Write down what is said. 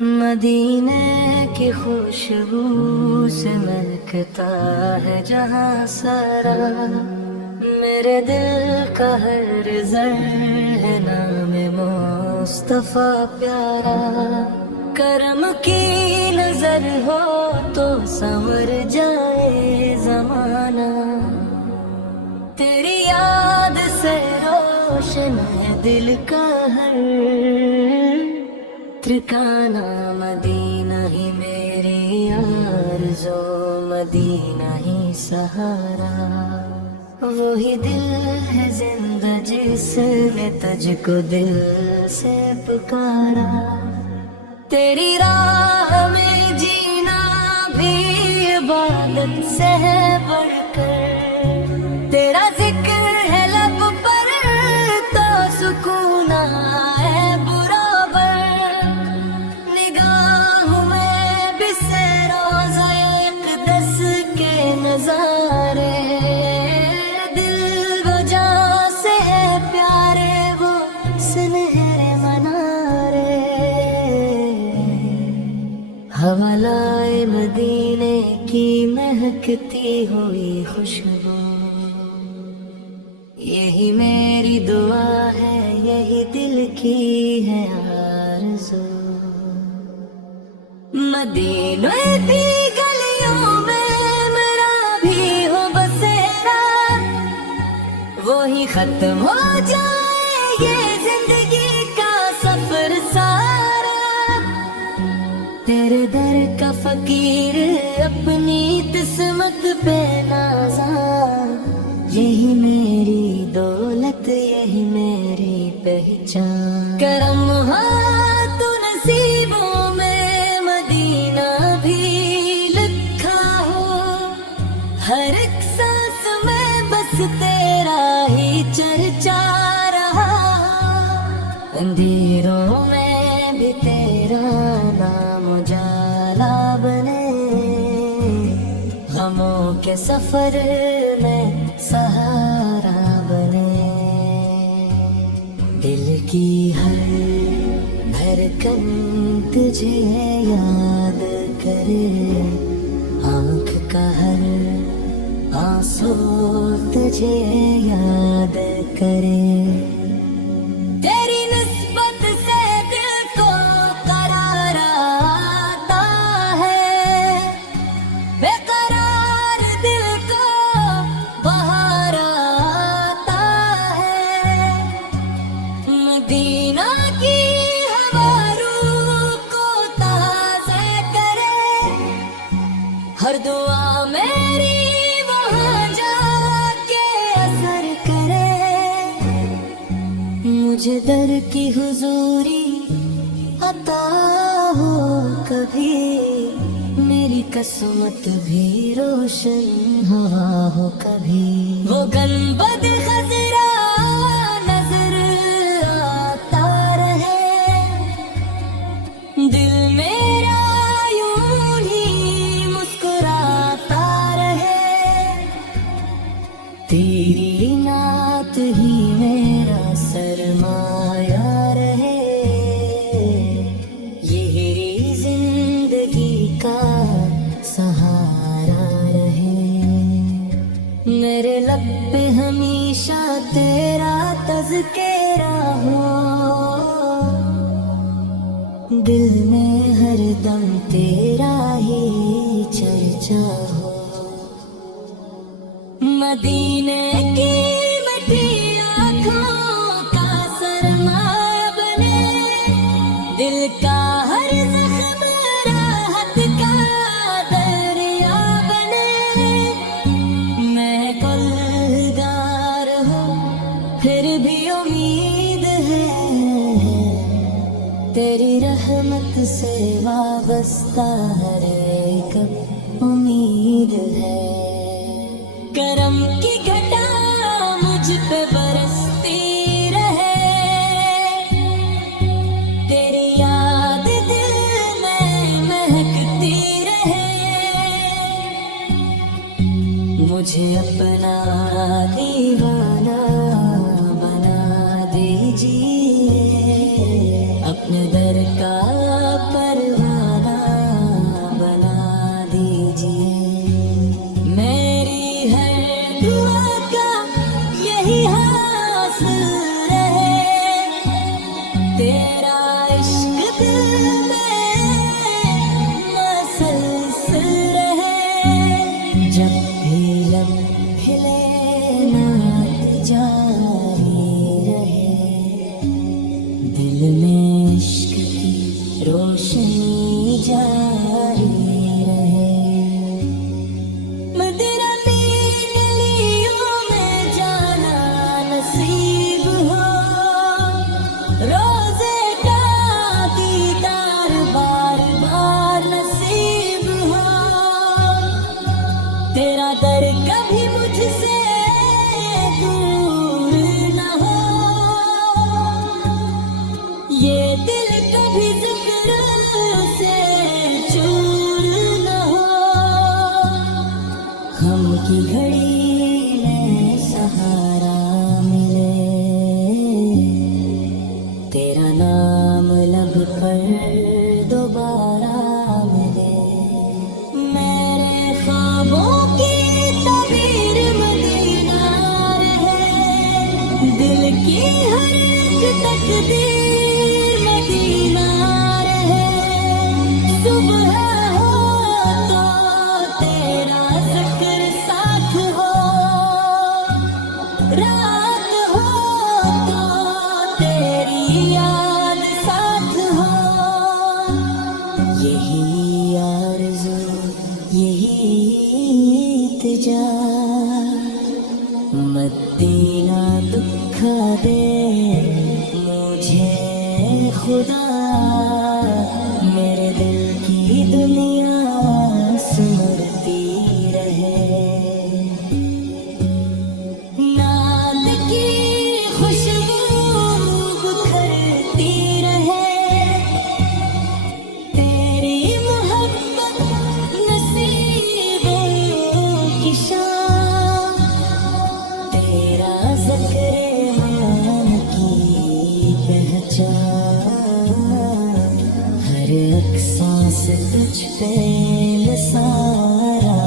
मदीने की खुशबू से महकता है जहाँ सारा। मेरे दिल का हर ज़र्र है नाम मुस्तफ़ा प्यारा। करम की नजर हो तो संवर जाए ज़माना। तेरी याद से रोशन है दिल का हर ठिकाना। मदीना ही मेरी आरज़ू, मदीना ही सहारा। वही दिल है जिंदा जिसने तुझको दिल से पुकारा। तेरी राह में जीना भी इबादत से है बढ़कर। तेरा जिक्र है लब पर तो सुकून है बराबर। निगाहों में बिसे रोज़ा इक़दस के नज़ारे। दिल वजह से है प्यारे वो सुनहरे मनारे। हवा लाए मदीने की महकती हुई खुशबू। यही मेरी दुआ है, यही दिल की है आरज़ू। मदीने की गलियों में मेरा भी हो बसेरा। वही खत्म हो जाए ये जिंदगी का सफर सारा। तेरे दर का फकीर अपनी किस्मत पे नाज़ा। यही मेरी दौलत, यही मेरी पहचान। करम हो तो नसीबों में मदीना भी लिखा हो। हर एक सांस में बस तेरा ही चर्चा रहा। अंधेरों में भी तेरा नाम उजाला बने। गमों के सफर में सहारा बने। दिल की हर धड़कन तुझे याद करे। आँख का हर आंसू तुझे याद करे। तेरी निस्बत से दिल को करार आता है। बेकरार दिल को बहार आता है। मदीना की हवा रूह को ताज़ा करे। हर दुआ मेरी वहाँ जाके असर करे। मुझे दर की हुजूरी अता हो कभी। मेरी किस्मत भी रोशन हवा हो कभी। वो गनबद खजरा नजर आता रहे। दिल मेरा यूं ही मुस्कुराता रहे। तेरी नात ही मेरा सरमाया रहे। यही जिंदगी का सहारा रहे। मेरे लब पे हमेशा तेरा तज़किरा हो। दिल में हरदम तेरा ही चर्चा हो। मदीने की मीठी आँखों का सरमाया बने। दिल का हर जख्म राहत का दरिया बने। मैं गुलजार हूँ फिर भी उम्मीद है। तेरी रहमत से वाबस्ता हर एक उम्मीद है। करम की घटा मुझ पे बरसती रहे। तेरी याद दिल में महकती रहे। मुझे अपना दीवाना बना दीजिए। अपने दर का पर रोशनी जारी रहे। मदिरा मीन गलियों में जाना नसीब हो, रोजे का दीदार बार बार नसीब हो। तेरा दर कभी मुझसे दूर न हो, ये दिल कभी जिक्र से चूर न हो। हम की घड़ी में सहारा मिले, तेरा नाम लब पर दोबारा मिले। मेरे ख्वाबों की तबीर मदीना रहे, दिल की हर एक तकदीर मदीना रहे। सुबह हो तो तेरा जिक्र साथ हो, रात हो तो तेरी याद साथ हो। यही आरज़ू यही इल्तिजा, मदीना दुखा दे मुझे खुदा। मेरे दिल की दुनिया सुनती रहे, नात की खुशबू बिखरती रहे। तेरी मोहब्बत नसीबों की शाम, तेरा ज़िक्र मान की पहचान। हर एक सांस तुझ पे निसारा